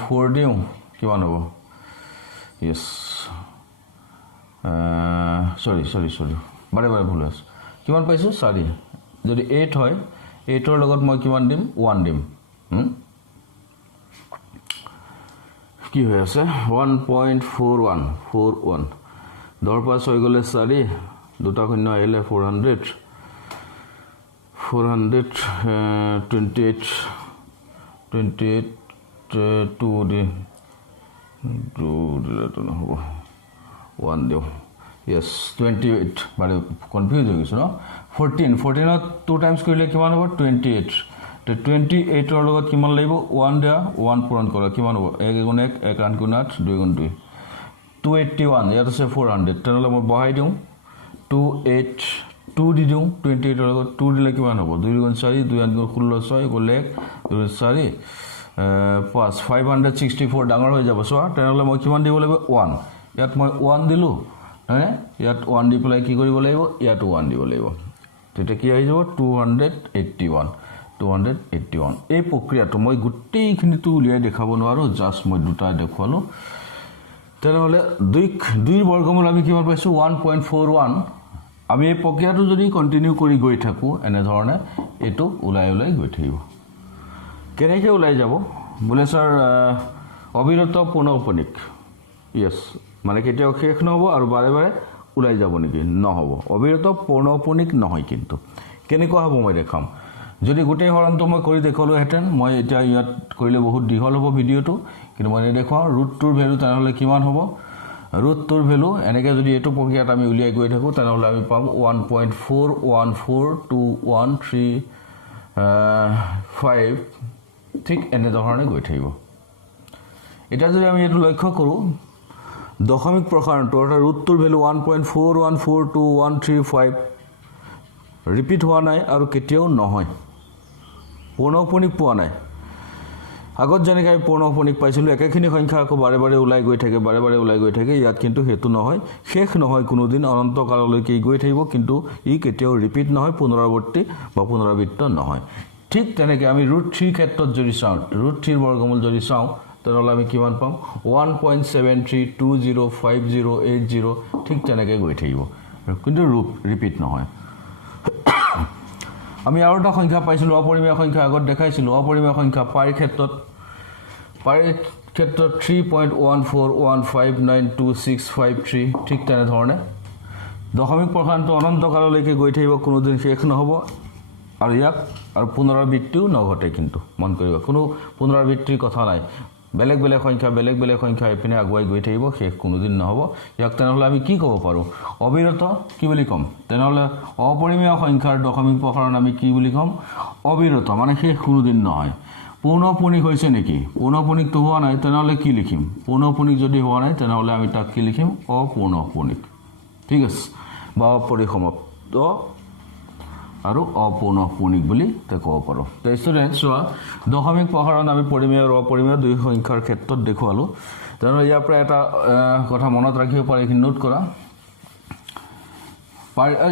4 দিও কিমান হ'ব ইয়েস সৰি বাৰে ভুল আছে কিমান পাইছো 4 যদি 8 হয় 8 ৰ লগত মই কিমান দিম 1 দিম কি হৈ আছে 1.41 10 পাছ হৈ গলে 4 দুটা শূন্য আহিলে 400 28 2 দিলে তো নহব 1 দিও য়েছ 28 মানে কনফিউজ হৈ গৈছোঁ ন 14ত 2 টাইমছ কৰিলে কিমান হ'ব 28 তো 28ৰ লগত কিমান লাগিব 1 দিয়া 1 পূৰণ কৰা কিমান হ'ব 1 গুণ 1 1 8 গুণ 8 2 গুণ 2 281 ইয়াত আছে 400 তেনেহ'লে মই বহাই দিওঁ 2 দি দিওঁ 28ৰ লগত 2 দিলে কিমান হ'ব 2 গুণ 4 2 8 গুণ 16 6 গ'লে 1 2 4 5 564 ডাঙৰ হৈ যাব চোৱা তেনেহ'লে মই কিমান দিব লাগিব 1 ইয়াত মই 1 দিলোঁ হয়নে ইয়াত 1 দি পেলাই কি কৰিব লাগিব ইয়াতো 1 দিব লাগিব তেতিয়া কি আহি যাব 281 এই প্ৰক্ৰিয়াটো মই গোটেইখিনিটো উলিয়াই দেখাব নোৱাৰোঁ জাষ্ট মই দুটা দেখুৱালোঁ তেনেহ'লে 2ৰ বৰ্গমূল আমি কিমান পাইছোঁ 1.41 আমি এই প্ৰক্ৰিয়াটো যদি কণ্টিনিউ কৰি গৈ থাকোঁ এনেধৰণে এইটো ওলাই গৈ থাকিব কেনেকৈ ওলাই যাব বোলে ছাৰ অবিৰত পৌনঃপুনিক য়েছ মানে কেতিয়াও শেষ নহ'ব আৰু বাৰে বাৰে ওলাই যাব নেকি নহ'ব অবিৰত পৌনঃপুনিক নহয় কিন্তু কেনেকুৱা হ'ব মই দেখাম যদি গোটেই হৰণটো মই কৰি দেখুৱালোহেঁতেন মই এতিয়া ইয়াত কৰিলে বহুত দীঘল হ'ব ভিডিঅ'টো কিন্তু মই নেদেখুৱাওঁ ৰুটটোৰ ভেলু তেনেহ'লে কিমান হ'ব ৰুটটোৰ ভেলু এনেকৈ যদি এইটো প্ৰক্ৰিয়াত আমি উলিয়াই গৈ থাকোঁ তেনেহ'লে আমি পাম 1.414213 ঠিক এনেধৰণে গৈ থাকিব এতিয়া যদি আমি এইটো লক্ষ্য কৰোঁ দশমিক প্ৰসাৰণটো অৰ্থাৎ ৰুটটোৰ ভেলু 1.414213 ৰিপিট হোৱা নাই আৰু কেতিয়াও নহয় পৌনঃপুনিক পোৱা নাই আগত যেনেকৈ আমি পৌনঃপুনিক পাইছিলোঁ একেখিনি সংখ্যা আকৌ বাৰে বাৰে ওলাই গৈ থাকে ইয়াত কিন্তু সেইটো নহয় শেষ নহয় কোনোদিন অনন্ত কাললৈকে গৈ থাকিব কিন্তু ই কেতিয়াও ৰিপিট নহয় পুনৰাবৰ্তি বা পুনৰাবৃত্ত নহয় ঠিক তেনেকৈ আমি ৰুট 3 ক্ষেত্ৰত যদি চাওঁ ৰুট 3ৰ বৰ্গমূল যদি চাওঁ তেনেহ'লে আমি কিমান পাম 1.73205080 ঠিক তেনেকৈ গৈ থাকিব কিন্তু ৰিপিট নহয় আমি আৰু এটা সংখ্যা পাইছিলোঁ অপৰিমেয় সংখ্যা আগত দেখাইছিলোঁ অপৰিমেয় সংখ্যা পাইৰ ক্ষেত্ৰত 3.14159265 ঠিক তেনেধৰণে দশমিক প্ৰসাৰণটো অনন্ত কাললৈকে গৈ থাকিব কোনোদিন শেষ নহ'ব আৰু ইয়াক আৰু পুনৰাবৃত্তিও নঘটে কিন্তু মন কৰিব কোনো পুনৰাবৃত্তিৰ কথা নাই বেলেগ সংখ্যা এপিনে আগুৱাই গৈ থাকিব শেষ কোনোদিন নহ'ব ইয়াক তেনেহ'লে আমি কি ক'ব পাৰোঁ অবিৰত কি বুলি ক'ম তেনেহ'লে অপৰিমেয় সংখ্যাৰ দশমিক প্ৰসাৰণ আমি কি বুলি ক'ম অবিৰত মানে শেষ কোনোদিন নহয় পৌনঃপুনিক হৈছে নেকি পৌনঃপুনিকটো হোৱা নাই তেনেহ'লে কি লিখিম পৌনঃপুনিক যদি হোৱা নাই তেনেহ'লে আমি তাক কি লিখিম অপৌনঃপুনিক ঠিক আছে বা অপৰিসমাপ্ত আৰু অপৌনঃপুনিক বুলি ক'ব পাৰোঁ তো ষ্টুডেণ্ট চোৱা দশমিক প্ৰসাৰণ আমি পৰিমেয় আৰু অপৰিমেয় দুই সংখ্যাৰ ক্ষেত্ৰত দেখুৱালোঁ তেনেহ'লে ইয়াৰ পৰা এটা কথা মনত ৰাখিব পাৰে এইখিনি নোট কৰা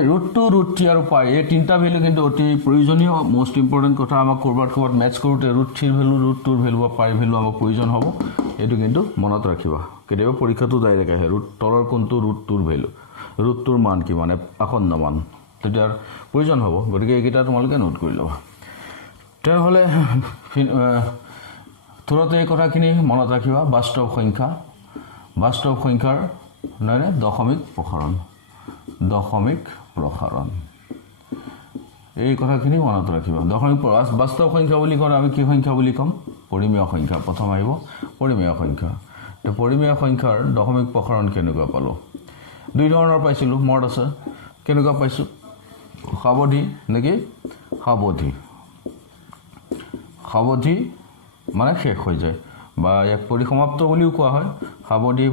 ৰুট 2 ৰুট 3 আৰু পাই এই তিনিটা ভেলু কিন্তু অতি প্ৰয়োজনীয় মষ্ট ইম্পৰ্টেণ্ট কথা আমাক ক'ৰবাত মেথছ কৰোঁতে ৰুট 3ৰ ভেলু ৰুট 2ৰ ভেলু বা পাইৰ ভেলু আমাক প্ৰয়োজন হ'ব এইটো কিন্তু মনত ৰাখিবা কেতিয়াবা পৰীক্ষাটো ডাইৰেক্ট আহে ৰুট তলৰ কোনটো ৰুট 2ৰ ভেলু ৰুট 2ৰ মান কিমান আসন্ন মান তেতিয়া প্ৰয়োজন হ'ব গতিকে এইকেইটা তোমালোকে নোট কৰি ল'বা তেনেহ'লে তুৰতে এই কথাখিনি মনত ৰাখিবা বাস্তৱ সংখ্যাৰ নহয় দশমিক প্ৰসাৰণ এই কথাখিনি মনত ৰাখিবা দশমিক বাস্তৱ সংখ্যা বুলি ক'লে আমি কি সংখ্যা বুলি ক'ম পৰিমেয় সংখ্যা প্ৰথম আহিব পৰিমেয় সংখ্যা তো পৰিমেয় সংখ্যাৰ দশমিক প্ৰসাৰণ কেনেকুৱা পালোঁ দুই ধৰণৰ পাইছিলোঁ মনত আছে কেনেকুৱা পাইছোঁ সাৱধি নেকি সাৱধি মানে শেষ হৈ যায় বা ইয়াক পৰিসমাপ্ত বুলিও কোৱা হয় সাৱধি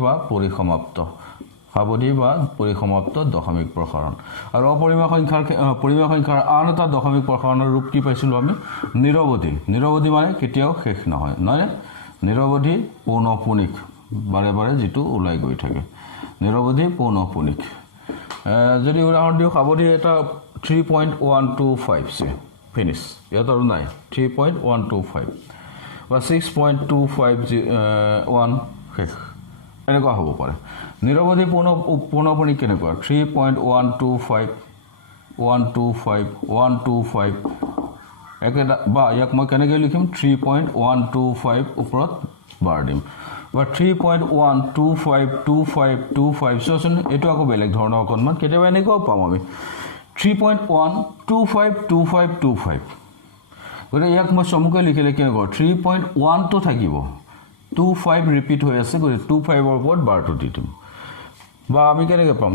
বা পৰিসমাপ্ত দশমিক প্ৰসাৰণ আৰু অপৰিমেয় সংখ্যাৰ আন এটা দশমিক প্ৰসাৰণৰ ৰূপ কি পাইছিলোঁ আমি নিৰৱধি মানে কেতিয়াও শেষ নহয় নিৰৱধি পৌনঃপুনিক বাৰে বাৰে যিটো ওলাই গৈ থাকে নিৰৱধি পৌনঃপুনিক যদি উদাহৰণ দিওঁ সাৱধি এটা 3.125 ফিনিছ ইয়াত আৰু নাই 3.125 বা 6.251 শেষ এনেকুৱা হ'ব পাৰে নিৰৱধি পৌনঃপুনিক কেনেকুৱা 3.125 একেটা বা ইয়াক মই কেনেকৈ লিখিম 3.125 ওপৰত বাৰ দিম বা 3.1252525 চোৱাচোন এইটো আকৌ বেলেগ ধৰণৰ অকণমান কেতিয়াবা এনেকুৱাও পাম আমি 3.1252525 গতিকে ইয়াক মই চমুকৈ লিখিলে কেনেকুৱা 3.1টো থাকিব 25 ৰিপিট হৈ আছে গতিকে 25ৰ ওপৰত বাৰটো দি দিম বা আমি কেনেকৈ পাম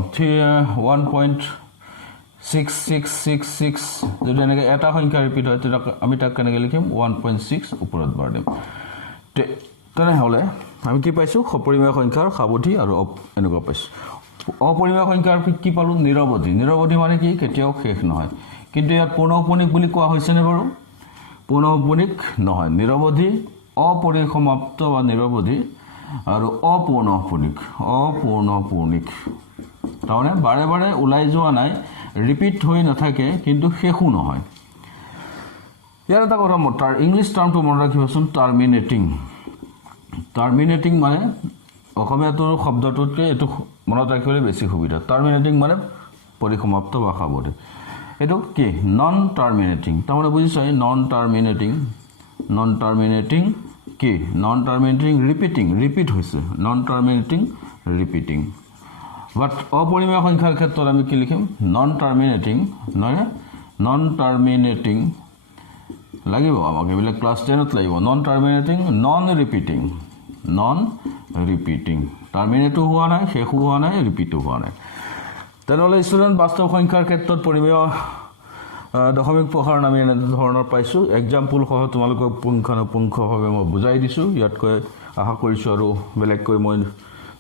1.6666 যদি এনেকৈ এটা সংখ্যা ৰিপিট হয় তেতিয়া আমি তাক কেনেকৈ লিখিম 1.6 ওপৰত বাৰ দিম তেনেহ'লে আমি কি পাইছোঁ সপৰিমেয় সংখ্যাৰ সাৱধি আৰু এনেকুৱা পাইছোঁ অপৰিমেয় সংখ্যাৰ কি পালোঁ নিৰৱধি নিৰৱধি মানে কি কেতিয়াও শেষ নহয় কিন্তু ইয়াত পৌনঃপুনিক বুলি কোৱা হৈছেনে বাৰু পৌনঃপুনিক নহয় নিৰৱধি অপৰিসমাপ্ত বা নিৰৱধি আৰু অপৌনঃপুনিক তাৰমানে বাৰে বাৰে ওলাই যোৱা নাই ৰিপিট হৈ নাথাকে কিন্তু শেষো নহয় ইয়াৰ এটা কথা তাৰ ইংলিছ টাৰ্মটো মনত ৰাখিবচোন টাৰ্মিনেটিং মানে অসমীয়াটোৰ শব্দটোতকৈ এইটো মনত ৰাখিবলৈ বেছি সুবিধা টাৰ্মিনেটিং মানে পৰিসমাপ্ত বা সাৱধি এইটো কি নন টাৰ্মিনেটিং তাৰমানে বুজিছাই নন টাৰ্মিনেটিং কি নন টাৰ্মিনেটিং ৰিপিট হৈছে নন টাৰ্মিনেটিং ৰিপিটিং বাট অপৰিমেয় সংখ্যাৰ ক্ষেত্ৰত আমি কি লিখিম নন টাৰ্মিনেটিং লাগিব আমাক এইবিলাক ক্লাছ 10ত লাগিব নন টাৰ্মিনেটিং নন ৰিপিটিং টাৰ্মিনেটো হোৱা নাই শেষো হোৱা নাই ৰিপিটো হোৱা নাই তেনেহ'লে ষ্টুডেণ্ট বাস্তৱ সংখ্যাৰ ক্ষেত্ৰত পৰিমেয় দশমিক প্ৰসাৰণ আমি এনে ধৰণৰ পাইছোঁ এক্সাম্পল সহ তোমালোকক পুংখানুপুংখভাৱে মই বুজাই দিছোঁ ইয়াতকৈ আশা কৰিছোঁ আৰু বেলেগকৈ মই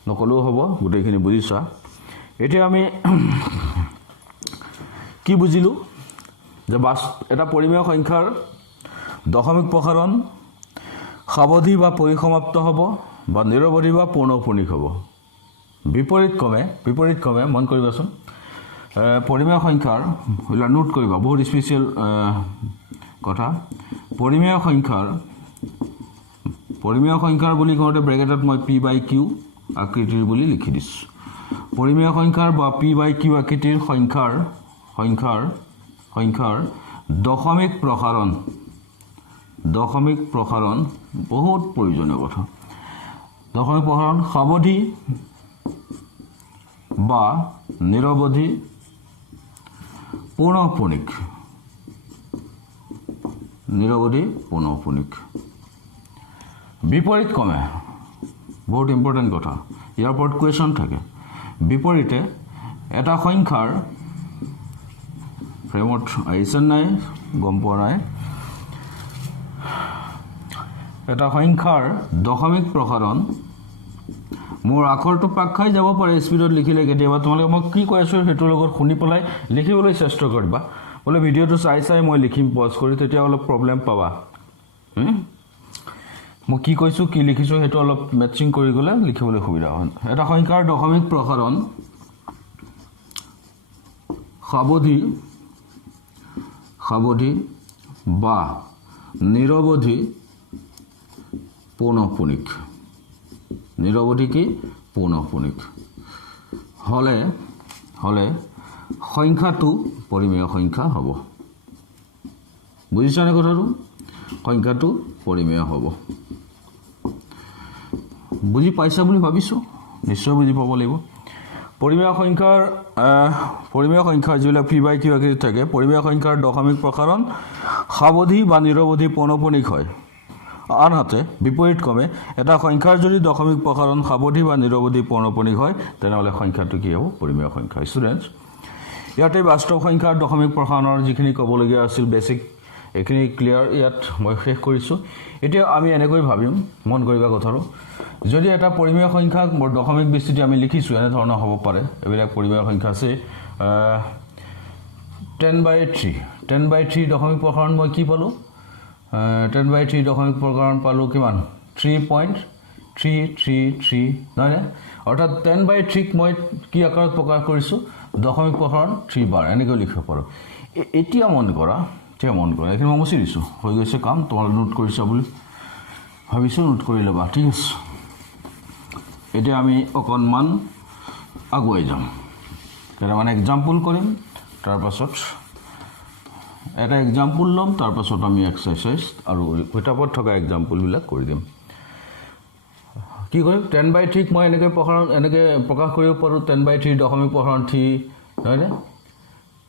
নকলেও হ'ব গোটেইখিনি বুজিছা এতিয়া আমি কি বুজিলোঁ যে এটা পৰিমেয় সংখ্যাৰ দশমিক প্ৰসাৰণ সাৱধি বা পৰিসমাপ্ত হ'ব বা নিৰৱধি বা পৌনঃপুনিক হ'ব বিপৰীত ক্ৰমে মন কৰিবাচোন পৰিমেয় সংখ্যাৰ নোট কৰিবা বহুত স্পেচিয়েল কথা পৰিমেয় সংখ্যাৰ বুলি কওঁতে ব্ৰেকেটত মই p/q আকৃতিৰ বুলি লিখি দিছোঁ পৰিমেয় সংখ্যাৰ বা p/q আকৃতিৰ সংখ্যাৰ দশমিক প্ৰসাৰণ বহুত প্ৰয়োজনীয় কথা দশমিক প্ৰসাৰণ সাৱধি বা নিৰৱধি পৌনঃপুনিক বিপৰীত ক্ৰমে বহুত ইম্পৰ্টেণ্ট কথা ইয়াৰ ওপৰত কুৱেশ্যন থাকে বিপৰীতে এটা সংখ্যাৰ ফ্ৰেমত আহিছে নাই গম পোৱা নাই এটা সংখ্যাৰ দশমিক প্ৰসাৰণ মোৰ আখৰটো পাক খাই যাব পাৰে স্পীডত লিখিলে কেতিয়াবা তোমালোকে মই কি কৈ আছোঁ সেইটোৰ লগত শুনি পেলাই লিখিবলৈ চেষ্টা কৰিবা বোলে ভিডিঅ'টো চাই মই লিখিম পজ কৰি তেতিয়া অলপ প্ৰব্লেম পাবা মই কি কৈছোঁ কি লিখিছোঁ সেইটো অলপ মেটচিং কৰি গ'লে লিখিবলৈ সুবিধা হয় এটা সংখ্যাৰ দশমিক প্ৰসাৰণ সাৱধি বা নিৰৱধি পৌনঃপুনিক হ'লে সংখ্যাটো পৰিমেয় সংখ্যা হ'ব বুজিছানে কথাটো সংখ্যাটো পৰিমেয় হ'ব বুজি পাইছা বুলি ভাবিছোঁ নিশ্চয় বুজি পাব লাগিব পৰিমেয় সংখ্যাৰ যিবিলাক p/q আকৃতি থাকে পৰিমেয় সংখ্যাৰ দশমিক প্ৰসাৰণ সাৱধি বা নিৰৱধি পৌনঃপুনিক হয় আনহাতে বিপৰীত ক্ৰমে এটা সংখ্যাৰ যদি দশমিক প্ৰসাৰণ সাৱধি বা নিৰৱধি পৌনঃপুনিক হয় তেনেহ'লে সংখ্যাটো কি হ'ব পৰিমেয় সংখ্যা ষ্টুডেণ্টছ ইয়াতে বাস্তৱ সংখ্যাৰ দশমিক প্ৰসাৰণৰ যিখিনি ক'বলগীয়া আছিল বেছিক এইখিনি ক্লিয়াৰ ইয়াত মই শেষ কৰিছোঁ এতিয়া আমি এনেকৈ ভাবিম মন কৰিবা কথাটো যদি এটা পৰিমেয় সংখ্যাক দশমিক বিস্তৃতি আমি লিখিছোঁ এনেধৰণৰ হ'ব পাৰে এইবিলাক পৰিমেয় সংখ্যা আছে 10/3 দশমিক প্ৰসাৰণ মই কি পালোঁ 10/3 দশমিক প্ৰসাৰণ পালোঁ কিমান 3.333 নহয়নে অৰ্থাৎ 10/3ক মই কি আকাৰত প্ৰকাশ কৰিছোঁ দশমিক প্ৰসাৰণ 3 বাৰ এনেকৈ লিখিব পাৰোঁ এতিয়া মন কৰা এইখিনি মই মুচি দিছোঁ হৈ গৈছে কাম তোমালোকে নোট কৰিছা বুলি ভাবিছোঁ নোট কৰি ল'বা ঠিক আছে এতিয়া আমি অকণমান আগুৱাই যাম কেইটামান এক্সাম্পল কৰিম তাৰপাছত এটা এক্সাম্পল ল'ম তাৰপাছত আমি এক্সাৰচাইজ আৰু কিতাপত থকা এক্সাম্পলবিলাক কৰি দিম কি কৰিম 10/3ক মই এনেকৈ প্ৰকাশ কৰিব পাৰোঁ 10/3 দশমিক প্ৰসাৰণ 3 নহয়নে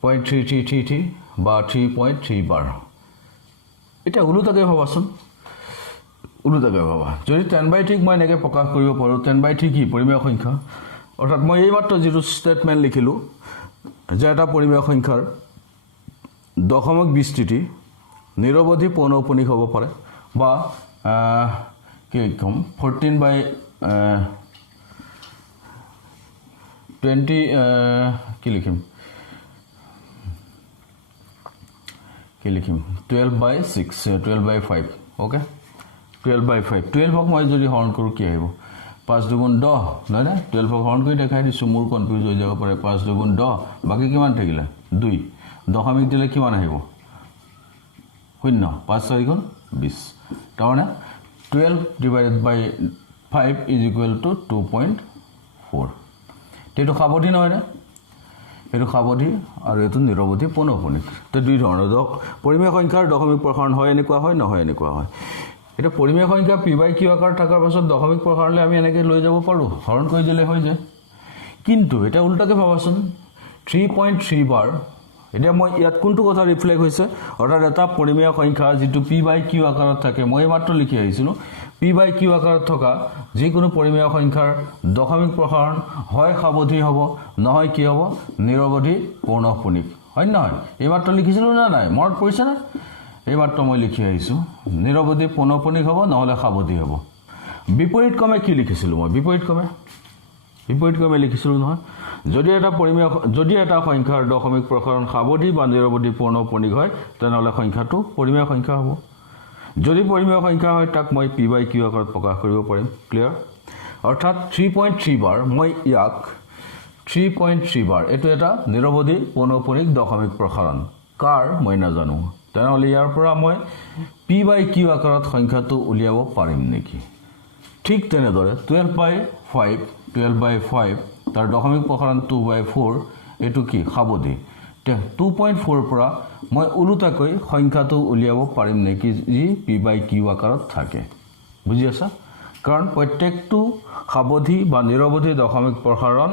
0.3333 বা 3.3 বাৰ এতিয়া ওলোটাকৈ ভাবাচোন যদি 10/3ক মই এনেকৈ প্ৰকাশ কৰিব পাৰোঁ 10/3 কি পৰিমেয় সংখ্যা অৰ্থাৎ মই এইমাত্ৰ যিটো ষ্টেটমেণ্ট লিখিলোঁ যে এটা পৰিমেয় সংখ্যাৰ দশমিক বিস্তৃতি নিৰৱধি পৌনঃপুনিক হ'ব পাৰে বা কি ক'ম 14/20 কি লিখিম 12/6 12/5 ওকে 12/5 12ক মই যদি হৰণ কৰোঁ কি আহিব 5 দুগুণ 10 নহয় নে 12ক হৰণ কৰি দেখাই দিছোঁ মোৰ কনফিউজ হৈ যাব পাৰে 5 দুগুণ 10 বাকী কিমান থাকিলে 2 দশমিক দিলে কিমান আহিব 0 5 4 গুণ 20 তাৰমানে 12/5 is equal to 2.4 এইটো সাৱধি নহয় নে এইটো সাৱধি আৰু এইটো নিৰৱধি পৌনঃপুনিক তে দুই ধৰণৰ পৰিমেয় সংখ্যাৰ দশমিক প্ৰসাৰণ হয় এনেকুৱা হয় নহয় এনেকুৱা হয় এটা পৰিমেয় সংখ্যা p/q আকাৰ থাকাৰ পাছত দশমিক প্ৰসাৰণলৈ আমি এনেকৈ লৈ যাব পাৰোঁ হৰণ কৰি দিলে হৈ যায় কিন্তু এটা উল্টাকে ভাবাচোন 3.3 বাৰ এতিয়া মই ইয়াত কোনটো কথা ৰিফ্লেক্ট হৈছে অৰ্থাৎ এটা পৰিমেয় সংখ্যা যিটো p/q আকাৰত থাকে মই মাত্ৰ লিখি আহিছিলোঁ p/q আকাৰত থকা যিকোনো পৰিমেয় সংখ্যাৰ দশমিক প্ৰসাৰণ হয় সাৱধি হ'ব নহয় কি হ'ব নিৰৱধি পৌনঃপুনিক হয় নহয় এই মাত্ৰ লিখিছিলোঁ না নাই মনত পৰিছে না এই মাত্ৰ মই লিখি আহিছোঁ নিৰৱধি পৌনঃপুনিক হ'ব নহলে সাৱধি হ'ব বিপৰীত ক্ৰমে কি লিখিছিলোঁ মই বিপৰীত ক্ৰমে লিখিছিলোঁ নহয় যদি এটা সংখ্যাৰ দশমিক প্ৰসাৰণ সাৱধি বা নিৰৱধি পৌনঃপুনিক হয় তেনেহলে সংখ্যাটো পৰিমেয় সংখ্যা হ'ব যদি পৰিমেয় সংখ্যা হয় তাক মই p/q আকাৰত প্ৰকাশ কৰিব পাৰিম ক্লিয়াৰ অৰ্থাৎ 3.3 বাৰ মই ইয়াক 3.3 বাৰ এইটো এটা নিৰৱধি পৌনঃপুনিক দশমিক প্ৰসাৰণ কাৰ মই নাজানো তেনেহলে ইয়াৰ পৰা মই p/q আকাৰত সংখ্যাটো উলিয়াব পাৰিম নেকি ঠিক তেনেদৰে 12/5 তাৰ দশমিক প্ৰসাৰণ 2/4 এইটো কি সাৱধি 2.4 পৰা মই উলুটাকৈ সংখ্যাটো উলিয়াব পাৰিম নেকি যি p/q আকাৰত থাকে বুজি আছা কাৰণ প্ৰত্যেকটো সাৱধি বা নিৰৱধি দশমিক প্ৰসাৰণ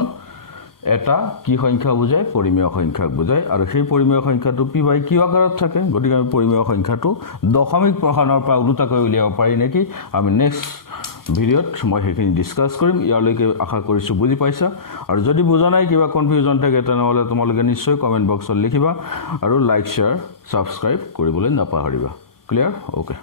এটা কি সংখ্যা বুজায় পৰিমেয় সংখ্যাক বুজায় আৰু সেই পৰিমেয় সংখ্যাটো p/q আকাৰত থাকে গতিকে আমি পৰিমেয় সংখ্যাটো দশমিক প্ৰসাৰণৰ পৰা উলুটাকৈ উলিয়াব পাৰি নেকি আমি নেক্সট ভিডিঅ'ত মই সেইখিনি ডিসকাস কৰিম ইয়ালৈকে আশা কৰিছোঁ বুজি পাইছা আৰু যদি বুজা নাই কিবা কনফিউজন থাকে তেনেহলে তোমালোকে নিশ্চয় কমেন্ট বক্সত লিখিবা আৰু লাইক শেয়াৰ সাবস্ক্ৰাইব কৰিবলৈ নাপাহৰিবা ক্লিয়াৰ ওকে